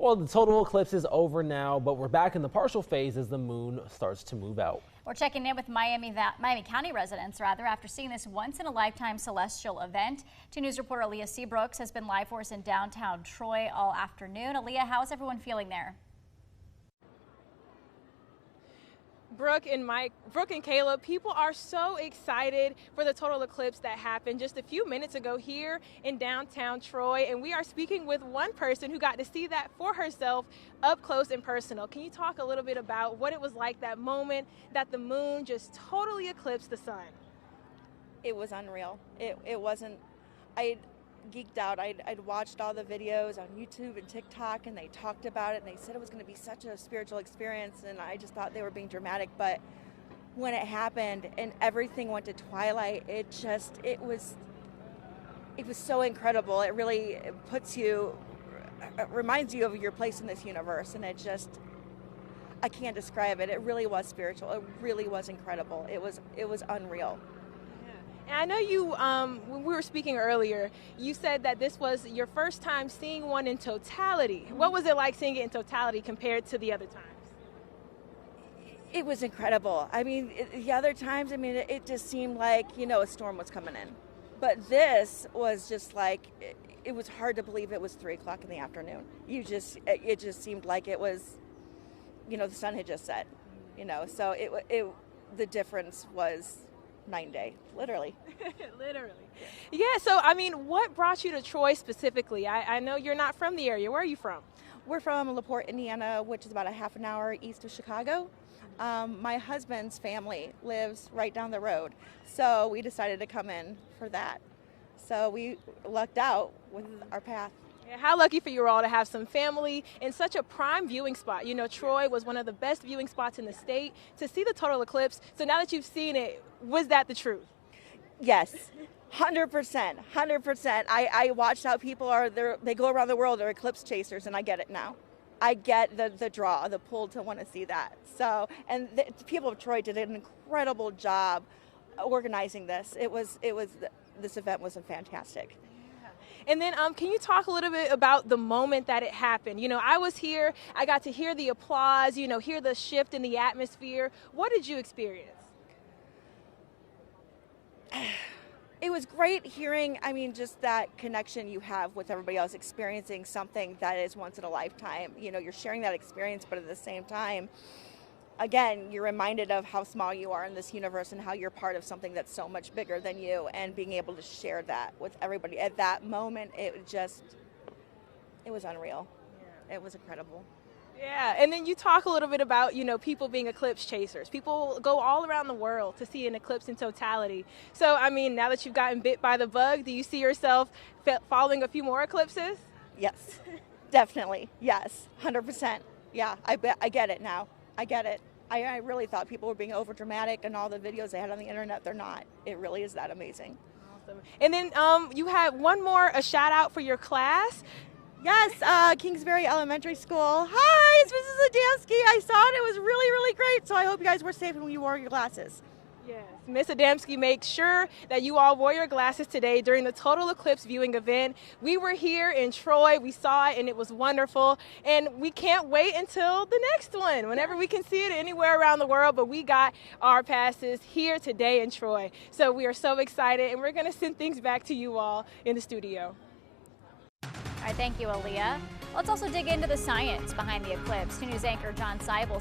Well, the total eclipse is over now, but we're back in the partial phase as the moon starts to move out. We're checking in with Miami County residents, after seeing this once-in-a-lifetime celestial event. 2 News reporter Aaliyah Seabrooks has been live for us in downtown Troy all afternoon. Aaliyah, how's everyone feeling there? Brooke and Caleb, people are so excited for the total eclipse that happened just a few minutes ago here in downtown Troy. And we are speaking with one person who got to see that for herself up close and personal. Can you talk a little bit about what it was like that moment that the moon just totally eclipsed the sun? It was unreal. It wasn't, I geeked out. I'd watched all the videos on YouTube and TikTok, and they talked about it, and they said it was going to be such a spiritual experience, and I just thought they were being dramatic. But when it happened and everything went to twilight, it was so incredible. It really reminds you of your place in this universe, and I can't describe it. It really was spiritual. It really was incredible. It was unreal. And I know you, when we were speaking earlier, you said that this was your first time seeing one in totality. What was it like seeing it in totality compared to the other times? It was incredible. I mean, the other times, it just seemed like, a storm was coming in. But this was just like, it was hard to believe it was 3 o'clock in the afternoon. It just seemed like it was, the sun had just set, so the difference was night and day, literally. Literally. Yeah, so what brought you to Troy specifically? I know you're not from the area. Where are you from? We're from LaPorte, Indiana, which is about a half an hour east of Chicago. My husband's family lives right down the road, so we decided to come in for that. So we lucked out with our path. Yeah, how lucky for you all to have some family in such a prime viewing spot. Troy was one of the best viewing spots in the state to see the total eclipse. So now that you've seen it, was that the truth? Yes, 100%, 100%. I watched how people they go around the world, they're eclipse chasers, and I get it now. I get the draw, the pull to want to see that. So, and the people of Troy did an incredible job organizing this. This event was fantastic. And then can you talk a little bit about the moment that it happened? I was here, I got to hear the applause, hear the shift in the atmosphere. What did you experience? It was great hearing, just that connection you have with everybody else, experiencing something that is once in a lifetime. You're sharing that experience, but at the same time, again, you're reminded of how small you are in this universe and how you're part of something that's so much bigger than you, and being able to share that with everybody at that moment, it was unreal. Yeah. It was incredible. Yeah, and then you talk a little bit about, people being eclipse chasers. People go all around the world to see an eclipse in totality. So, now that you've gotten bit by the bug, do you see yourself following a few more eclipses? Yes, definitely. Yes, 100%. Yeah, I get it now. I get it. I really thought people were being over dramatic, and all the videos they had on the internet, they're not. It really is that amazing. Awesome. And then you had a shout out for your class. Yes, Kingsbury Elementary School. Hi, it's Mrs. Adamski. I saw it. It was really, really great. So I hope you guys were safe when you wore your glasses. Yes, Miss Adamski makes sure that you all wore your glasses today during the total eclipse viewing event. We were here in Troy. We saw it, and it was wonderful. And we can't wait until the next one, whenever we can see it anywhere around the world. But we got our passes here today in Troy. So we are so excited, and we're going to send things back to you all in the studio. All right, thank you, Aaliyah. Let's also dig into the science behind the eclipse. 2 News anchor John Seibel